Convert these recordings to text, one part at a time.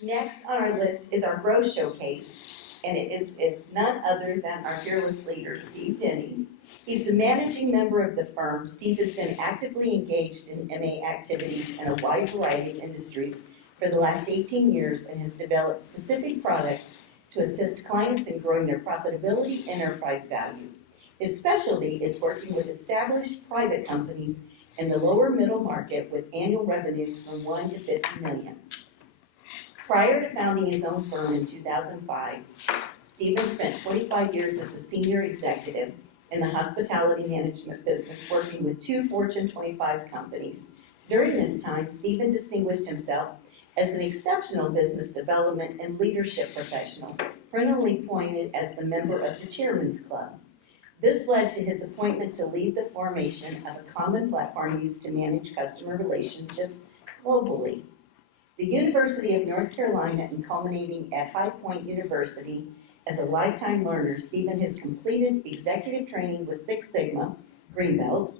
Next on our list is our growth showcase, and it is with none other than our fearless leader, Steve Denny. He's the managing member of the firm. Steve has been actively engaged in MA activities in a wide variety of industries for the last 18 years and has developed specific products to assist clients in growing their profitability and enterprise value. His specialty is working with established private companies in the lower middle market with annual revenues from 1 to 50 million. Prior to founding his own firm in 2005, Stephen spent 25 years as a senior executive in the hospitality management business, working with 2 Fortune 25 companies. During this time, Stephen distinguished himself as an exceptional business development and leadership professional, perennially appointed as the member of the Chairman's Club. This led to his appointment to lead the formation of a common platform used to manage customer relationships globally. The University of North Carolina and culminating at High Point University as a lifetime learner, Stephen has completed executive training with Six Sigma, Greenbelt,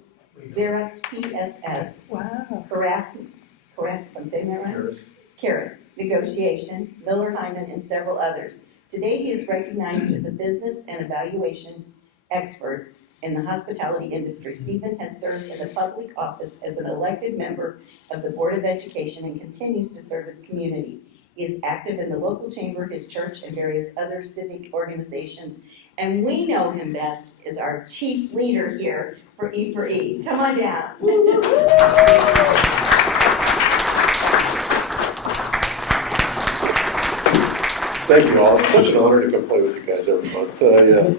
Xerox PSS, if I'm saying that right? Karis, Negotiation, Miller Hyman, and several others. Today he is recognized as a business and evaluation expert in the hospitality industry. Stephen has served in the public office as an elected member of the Board of Education and continues to serve his community. He is active in the local chamber, his church, and various other civic organizations. And we know him best as our chief leader here for E4e. Come on down. Thank you all. It's such an honor to come play with you guys every month.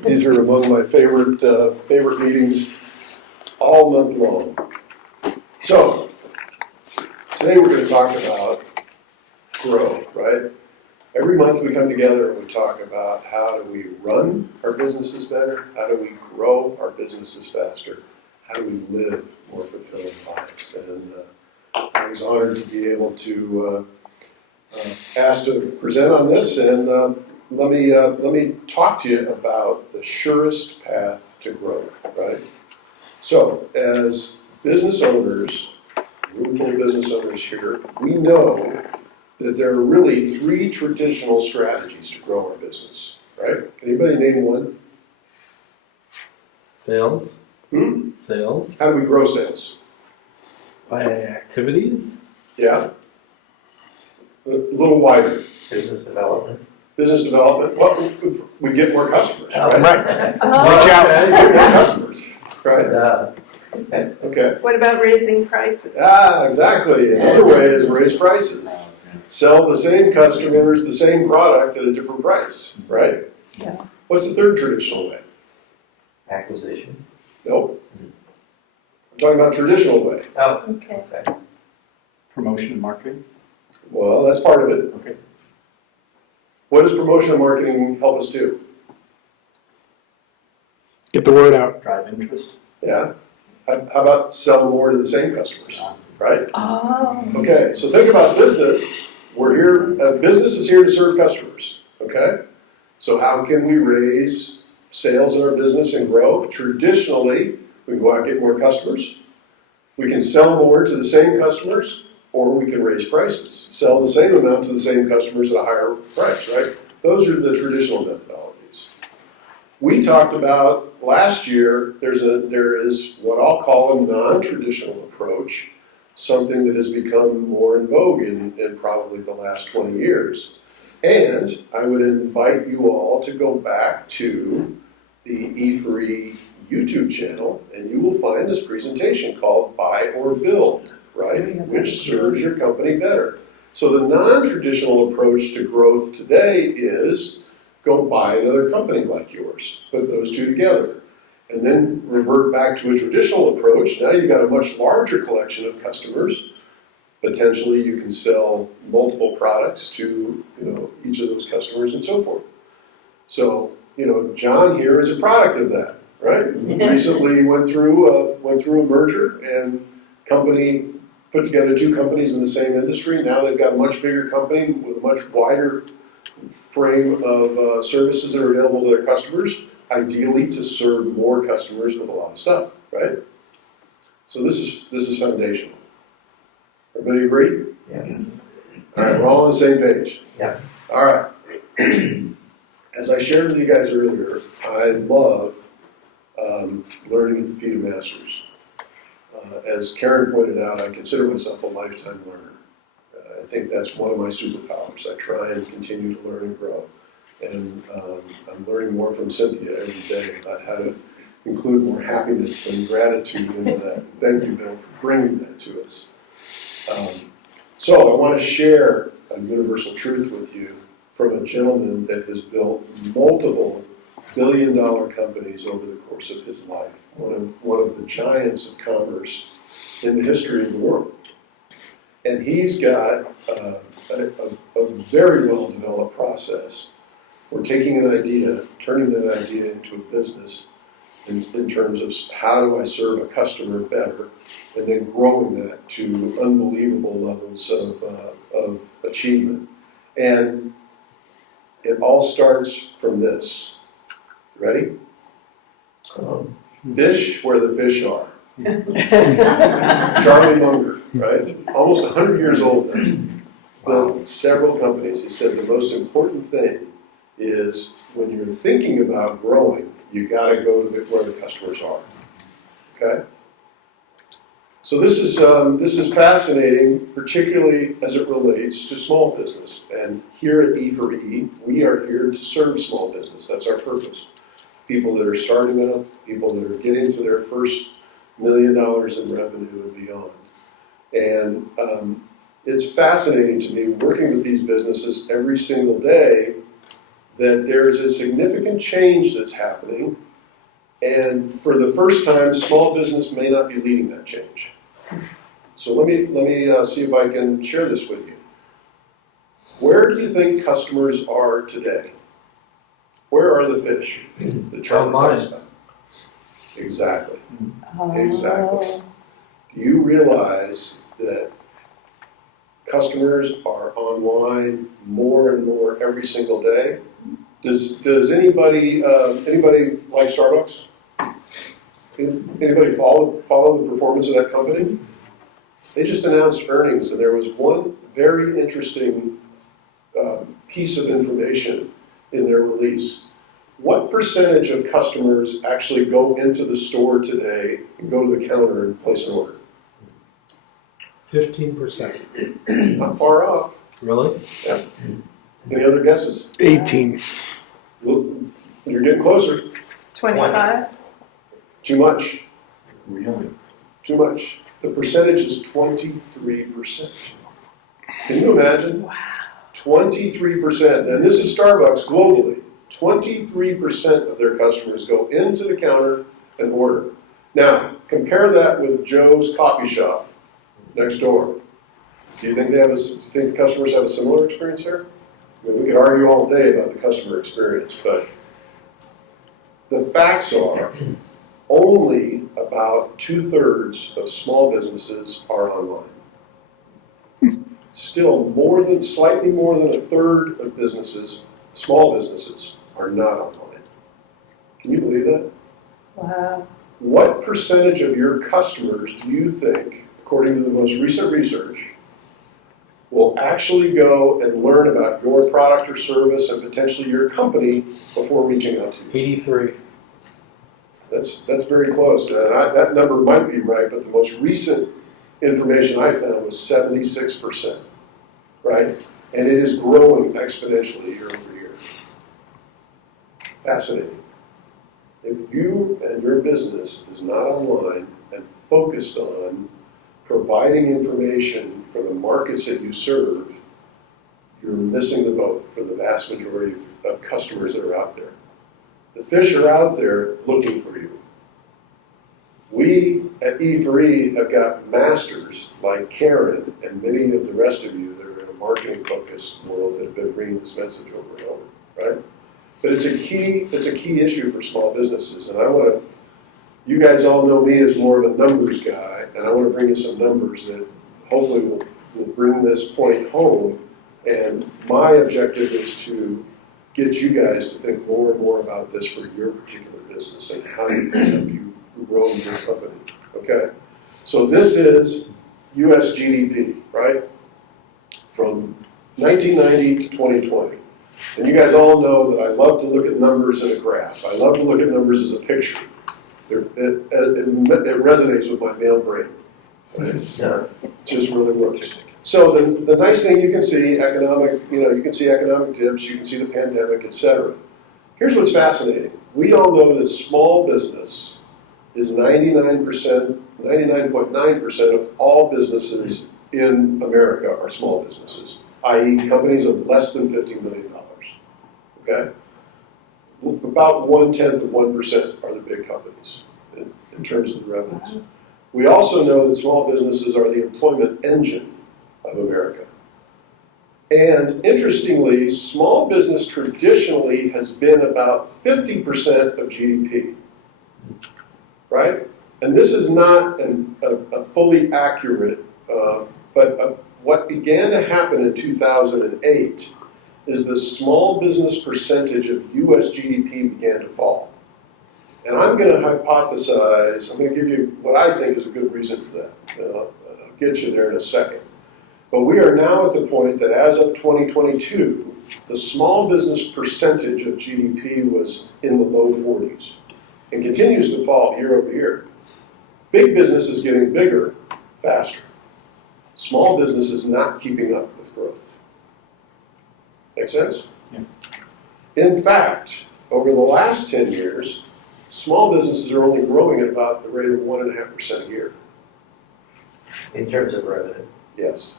These are among my favorite meetings all month long. So, today we're going to talk about growth, right? Every month we come together and we talk about how do we run our businesses better, how do we grow our businesses faster, how do we live more fulfilling lives. And I was honored to be able to asked to present on this, and let me talk to you about the surest path to growth, right? So, as business owners, room full of business owners here, we know that there are really 3 traditional strategies to grow our business, right? Anybody name one? Sales. Sales. How do we grow sales? By activities. Yeah. A little wider. Business development. Business development. Well, we get more customers, right? Right. Watch out. We get more customers, right? Okay. What about raising prices? Exactly. Another way is raise prices. Sell the same customers the same product at a different price, right? Yeah. What's the third traditional way? Acquisition. Nope. I'm talking about traditional way. Oh, Okay. Promotion and marketing? Well, that's part of it. Okay. What does promotion and marketing help us do? Get the word out. drive interest. Yeah. How about sell more to the same customers, right? Oh. Okay, so think about business. We're here, business is here to serve customers, okay? So how can we raise sales in our business and grow? Traditionally, we can go out and get more customers. We can sell more to the same customers, or we can raise prices. Sell the same amount to the same customers at a higher price, right? Those are the traditional methodologies. We talked about last year, there is what I'll call a non-traditional approach, something that has become more in vogue in probably the last 20 years. And I would invite you all to go back to the E4e YouTube channel, and you will find this presentation called Buy or Build, right? Which serves your company better. So the non-traditional approach to growth today is go buy another company like yours. Put those two together. And then revert back to a traditional approach. Now you've got a much larger collection of customers. Potentially you can sell multiple products to each of those customers and so forth. So, John here is a product of that, right? Recently went through a merger and company put together 2 companies in the same industry. Now they've got a much bigger company with a much wider frame of services that are available to their customers, ideally to serve more customers with a lot of stuff, right? So this is foundational. Everybody agree? Yes. All right, we're all on the same page. Yeah. All right. As I shared with you guys earlier, I love learning at the feet of masters. As Karen pointed out, I consider myself a lifetime learner. I think that's one of my superpowers. I try and continue to learn and grow. And I'm learning more from Cynthia every day about how to include more happiness and gratitude into that. Thank you, Bill, for bringing that to us. So I want to share a universal truth with you from a gentleman that has built multiple billion-dollar companies over the course of his life. One of the giants of commerce in the history of the world. And he's got a very well-developed process for taking an idea, turning that idea into a business in terms of how do I serve a customer better, and then growing that to unbelievable levels of achievement. And it all starts from this. Ready? Fish where the fish are. Charlie Munger, right? Almost 100 years old now. Built several companies. He said the most important thing is when you're thinking about growing, you got to go to where the customers are. Okay? So this is fascinating, particularly as it relates to small business. And here at e4e, we are here to serve small business. That's our purpose. People that are starting up, people that are getting to their first $1 million in revenue and beyond. And it's fascinating to me working with these businesses every single day that there's a significant change that's happening. And for the first time, small business may not be leading that change. So let me see if I can share this with you. Where do you think customers are today? Where are the fish that Charlie talks about? Exactly. Exactly. Do you realize that customers are online more and more every single day? Does anybody like Starbucks? Anybody follow the performance of that company? They just announced earnings, and there was one very interesting piece of information in their release. What percentage of customers actually go into the store today and go to the counter and place an order? 15%. Not far off. Really? Yeah. Any other guesses? 18. You're getting closer. 25? Too much. Really? Too much. The percentage is 23%. Can you imagine? Wow. 23%. And this is Starbucks globally. 23% of their customers go into the counter and order. Now, compare that with Joe's coffee shop next door. Do you think the customers have a similar experience here? I mean, we could argue all day about the customer experience, but the facts are only about 2/3 of small businesses are online. Still, slightly more than 1/3 of businesses, small businesses, are not online. Can you believe that? Wow. What percentage of your customers do you think, according to the most recent research, will actually go and learn about your product or service and potentially your company before reaching out to you? 83. That's very close. And that number might be right, but the most recent information I found was 76%, right? And it is growing exponentially year over year. Fascinating. If you and your business is not online and focused on providing information for the markets that you serve, you're missing the boat for the vast majority of customers that are out there. The fish are out there looking for you. We at e4e have got masters like Karen and many of the rest of you that are in a marketing-focused world that have been bringing this message over and over, right? But it's a key issue for small businesses, and you guys all know me as more of a numbers guy, and I want to bring you some numbers that hopefully will bring this point home. And my objective is to get you guys to think more and more about this for your particular business and how you can help you grow your company, okay? So this is US GDP, right? From 1990 to 2020. And you guys all know that I love to look at numbers in a graph. I love to look at numbers as a picture. It resonates with my male brain. Right? It just really works. So the nice thing you can see you can see economic dips, you can see the pandemic, etc. Here's what's fascinating. We all know that small business is 99.9% of all businesses in America are small businesses, i.e. companies of less than $50 million. Okay? About 0.1% are the big companies in terms of the revenues. We also know that small businesses are the employment engine of America. And interestingly, small business traditionally has been about 50% of GDP, right? And this is not a fully accurate, but what began to happen in 2008 is the small business percentage of US GDP began to fall. And I'm going to hypothesize, I'm going to give you what I think is a good reason for that. I'll get you there in a second. But we are now at the point that as of 2022, the small business percentage of GDP was in the low 40s and continues to fall year over year. Big business is getting bigger, faster. Small business is not keeping up with growth. Make sense? Yeah. In fact, over the last 10 years, small businesses are only growing at about the rate of 1.5% a year. In terms of revenue. Yes.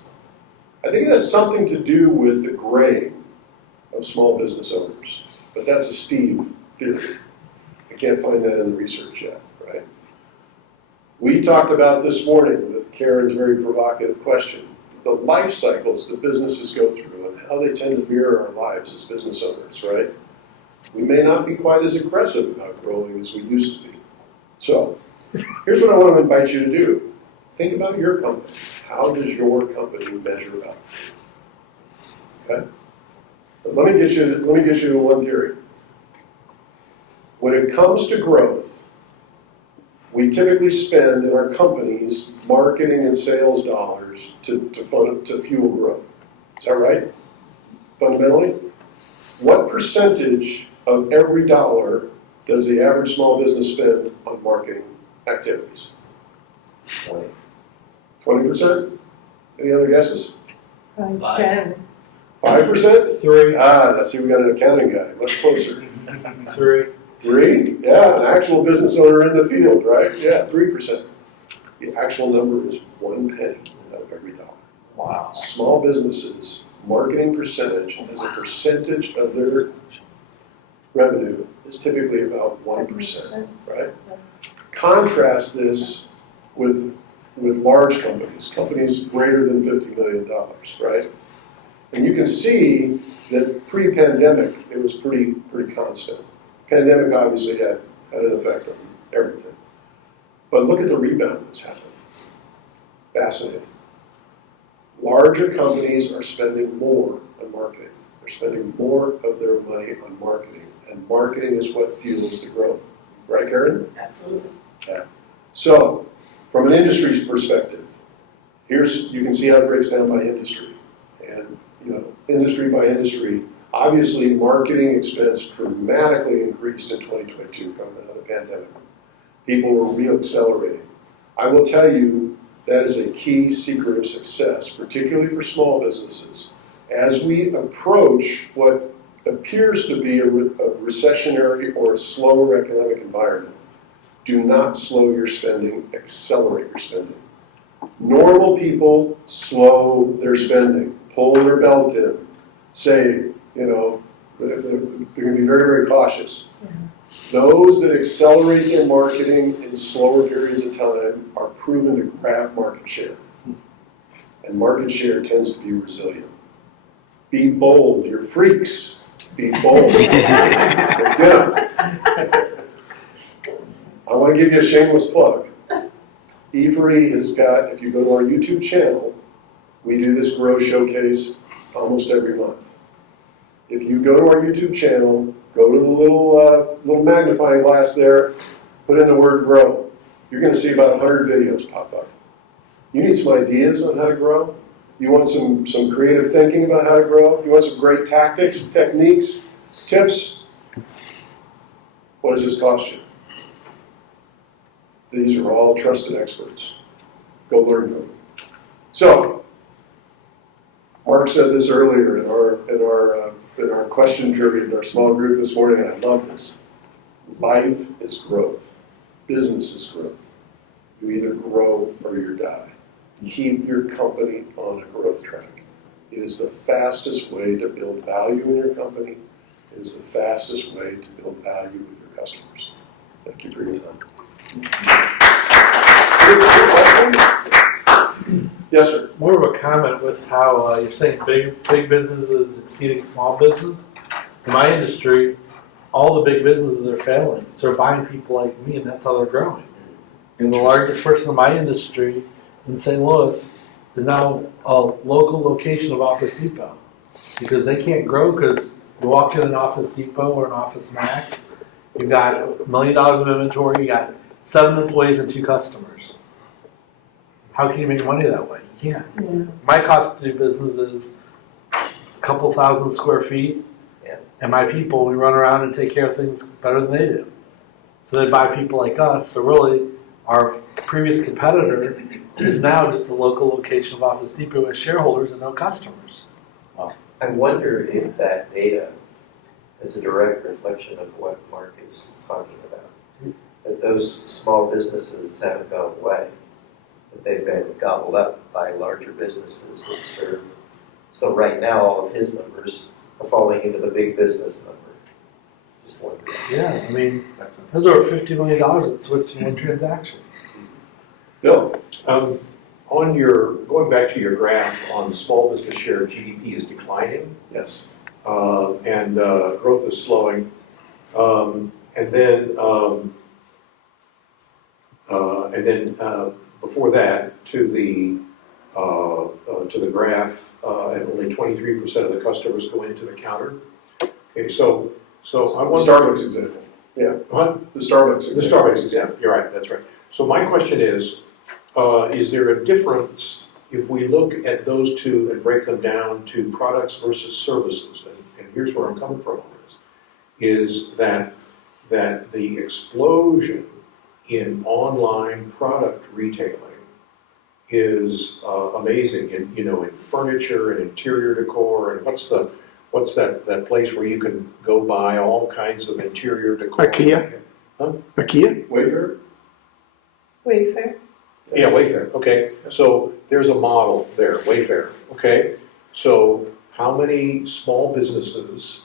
I think it has something to do with the graying of small business owners. But that's a Steve theory. I can't find that in the research yet, right? We talked about this morning with Karen's very provocative question, the life cycles that businesses go through and how they tend to mirror our lives as business owners, right? We may not be quite as aggressive about growing as we used to be. So, here's what I want to invite you to do. Think about your company. How does your company measure up? Okay? But let me get you to one theory. When it comes to growth, we typically spend in our companies marketing and sales dollars to fuel growth. Is that right? Fundamentally? What percentage of every dollar does the average small business spend on marketing activities? 20%? Any other guesses? Like 10. 5%? 3. I see we got an accounting guy, much closer. 3. 3? Yeah, an actual business owner in the field, right? Yeah, 3%. The actual number is 1 penny out of every dollar. Wow. Small businesses, marketing percentage as a percentage of their revenue is typically about 1%, right? Contrast this with large companies greater than $50 million, right? And you can see that pre-pandemic, it was pretty constant. Pandemic obviously had an effect on everything. But look at the rebound that's happened. Fascinating. Larger companies are spending more on marketing. They're spending more of their money on marketing. And marketing is what fuels the growth. Right, Karen? Absolutely. Yeah. So, from an industry perspective, you can see how it breaks down by industry. And, industry by industry, obviously marketing expense dramatically increased in 2022 coming out of the pandemic. People were re-accelerating. I will tell you that is a key secret of success, particularly for small businesses. As we approach what appears to be a recessionary or a slower economic environment, do not slow your spending, accelerate your spending. Normal people slow their spending, pull their belt in, save, they're going to be very, very cautious. Those that accelerate their marketing in slower periods of time are proven to grab market share. And market share tends to be resilient. Be bold, you're freaks. Be bold. Get 'em. I want to give you a shameless plug. E4e has got, if you go to our YouTube channel, we do this Grow Showcase almost every month. If you go to our YouTube channel, go to the little magnifying glass there, put in the word grow. You're going to see about 100 videos pop up. You need some ideas on how to grow? You want some creative thinking about how to grow? You want some great tactics, techniques, tips? What does this cost you? These are all trusted experts. Go learn from them. So, Mark said this earlier in our question period in our small group this morning, and I love this. Life is growth. Business is growth. You either grow or you die. Keep your company on a growth track. It is the fastest way to build value in your company. It is the fastest way to build value with your customers. Thank you for your time. Yes, sir. More of a comment with how you're saying big businesses exceeding small business. In my industry, all the big businesses are failing. So they're buying people like me, and that's how they're growing. And the largest person in my industry in St. Louis is now a local location of Office Depot because they can't grow because you walk in an Office Depot or an Office Max, you've got $1 million of inventory, you got 7 employees and 2 customers. How can you make money that way? You can't. Yeah. My cost to do business is a couple thousand square feet, and my people, we run around and take care of things better than they do. So they buy people like us. So really, our previous competitor is now just a local location of Office Depot with shareholders and no customers. I wonder if that data is a direct reflection of what Mark is talking about. That those small businesses haven't gone away, that they've been gobbled up by larger businesses that serve. So right now, all of his numbers are falling into the big business number. Just one. Yeah, I mean, there's over $50 million that switched in one transaction. Bill. Going back to your graph on small business share, GDP is declining. Yes. And growth is slowing. And then before that, to the graph, and only 23% of the customers go into the counter. Okay, so I The want Starbucks example. Yeah. What? The Starbucks The example. Starbucks example. You're right. That's right. So my question is there a difference if we look at those two and break them down to products versus services? And here's where I'm coming from on this, is that the explosion in online product retailing is amazing in furniture and interior decor. And what's that place where you can go buy all kinds of interior decor? IKEA. Huh? IKEA? Wayfair? Wayfair. Yeah, Wayfair, okay. So there's a model there, Wayfair, okay? So how many small businesses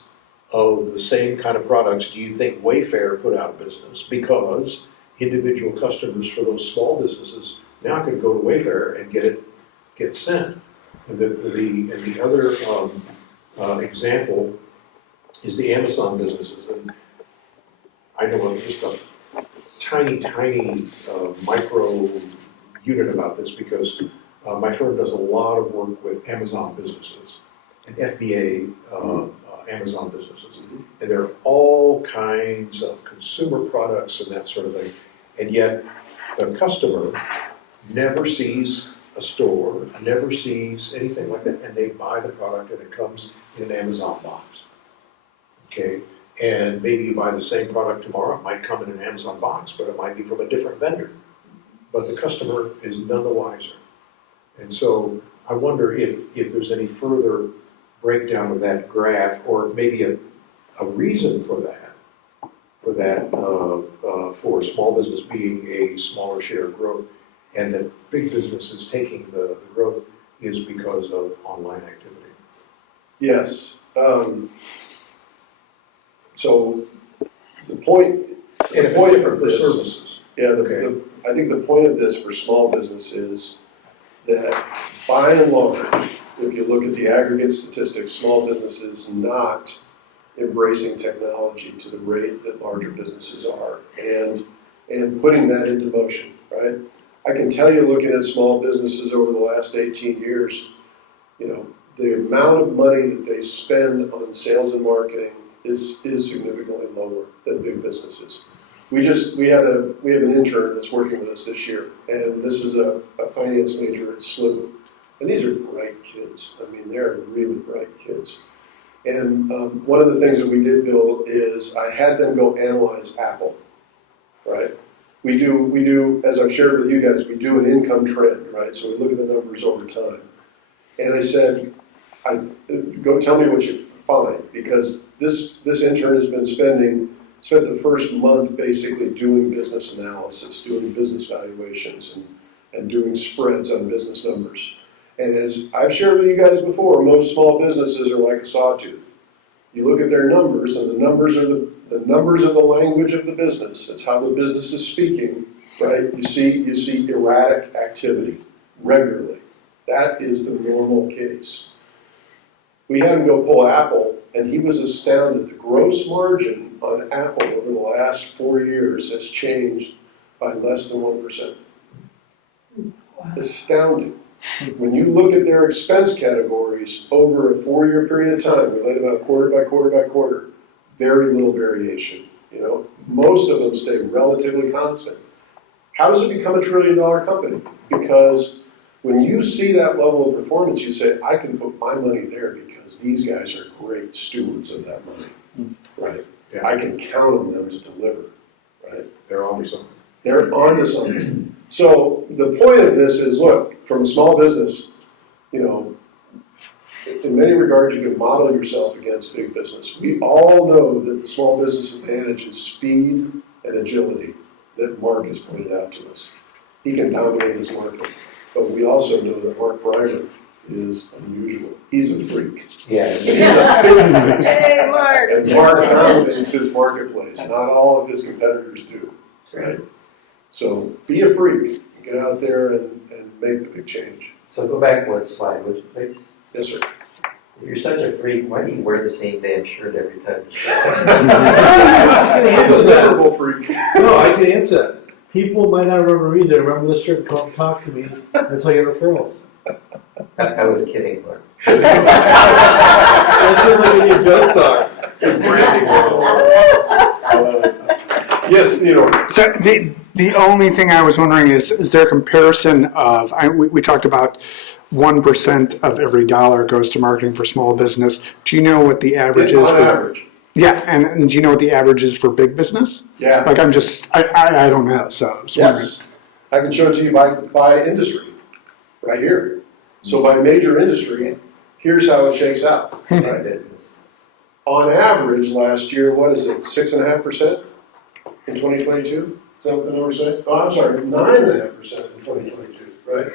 of the same kind of products do you think Wayfair put out of business? Because individual customers for those small businesses now can go to Wayfair and get sent. And the other example is the Amazon businesses. And I know of just a tiny micro unit about this because my firm does a lot of work with Amazon businesses and FBA Amazon businesses. And there are all kinds of consumer products and that sort of thing. And yet the customer never sees a store, never sees anything like that, and they buy the product and it comes in an Amazon box. Okay? And maybe you buy the same product tomorrow, it might come in an Amazon box, but it might be from a different vendor. But the customer is none the wiser. And so I wonder if there's any further breakdown of that graph, or maybe a reason for for small business being a smaller share of growth, and that big business is taking the growth is because of online activity. Yes. So the point, And if it's different for services. yeah, Okay. I think the point of this for small business is that by and large, if you look at the aggregate statistics, small businesses not embracing technology to the rate that larger businesses are, and putting that into motion, right? I can tell you, looking at small businesses over the last 18 years, the amount of money that they spend on sales and marketing is significantly lower than big businesses. We have an intern that's working with us this year, and this is a finance major at SLU. And these are bright kids. I mean, they're really bright kids. And one of the things that we did, Bill, is I had them go analyze Apple, right? We do, as I've shared with you guys, we do an income trend, right? So we look at the numbers over time. And I said, go tell me what you find, because this intern has been spent the first month basically doing business analysis, doing business valuations, and doing spreads on business numbers. And as I've shared with you guys before, most small businesses are like a sawtooth. You look at their numbers, and the numbers are the numbers of the language of the business. It's how the business is speaking, right? You see erratic activity regularly. That is the normal case. We had him go pull Apple, and he was astounded. The gross margin on Apple over the last 4 years has changed by less than 1%. Wow. Astounding. When you look at their expense categories over a 4-year period of time, we laid them out quarter by quarter by quarter, very little variation. Most of them stay relatively constant. How does it become a $1 trillion company? Because when you see that level of performance, you say, I can put my money there because these guys are great stewards of that money, right? Yeah. I can count on them to deliver, right? They're onto something. They're onto something. So the point of this is, look, from a small business, in many regards, you can model yourself against big business. We all know that the small business advantage is speed and agility that Mark has pointed out to us. He can dominate his market. But we also know that Mark Breimer is unusual. He's a freak. Yeah. And he's a big freak. Hey, Mark. And Mark dominates his marketplace. Not all of his competitors do, right? So be a freak. Get out there and make the big change. So go back one slide, would you please? Yes, sir. If you're such a freak, why do you wear the same damn shirt every time you show He's a memorable freak. No, I can answer that. People might not remember me, they remember this shirt, come talk to me, that's how I get referrals. I was kidding, Mark. That's what any jokes are. His branding world. Yes, So the only thing I was wondering is there a comparison of, we talked about 1% of every dollar goes to marketing for small business. Do you know what the average is? on for, average. Yeah, and do you know what the average is for big business? Yeah. Like I don't know, so I was wondering. Yes. I can show it to you by industry, right here. So by major industry, here's how it shakes out, right? Business. On average, last year, what is it, 6.5% in 2022? Is that what the numbers say? Oh, I'm sorry, 9.5% in 2022, right?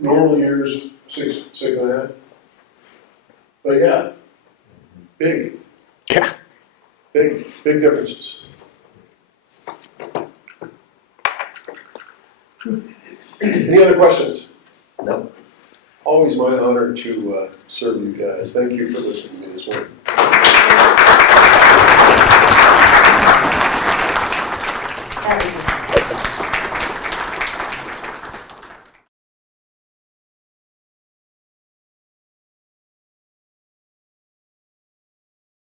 Normal years, 6.5. But yeah, big differences. Any other questions? No. Always my honor to serve you guys. Thank you for listening to me this morning.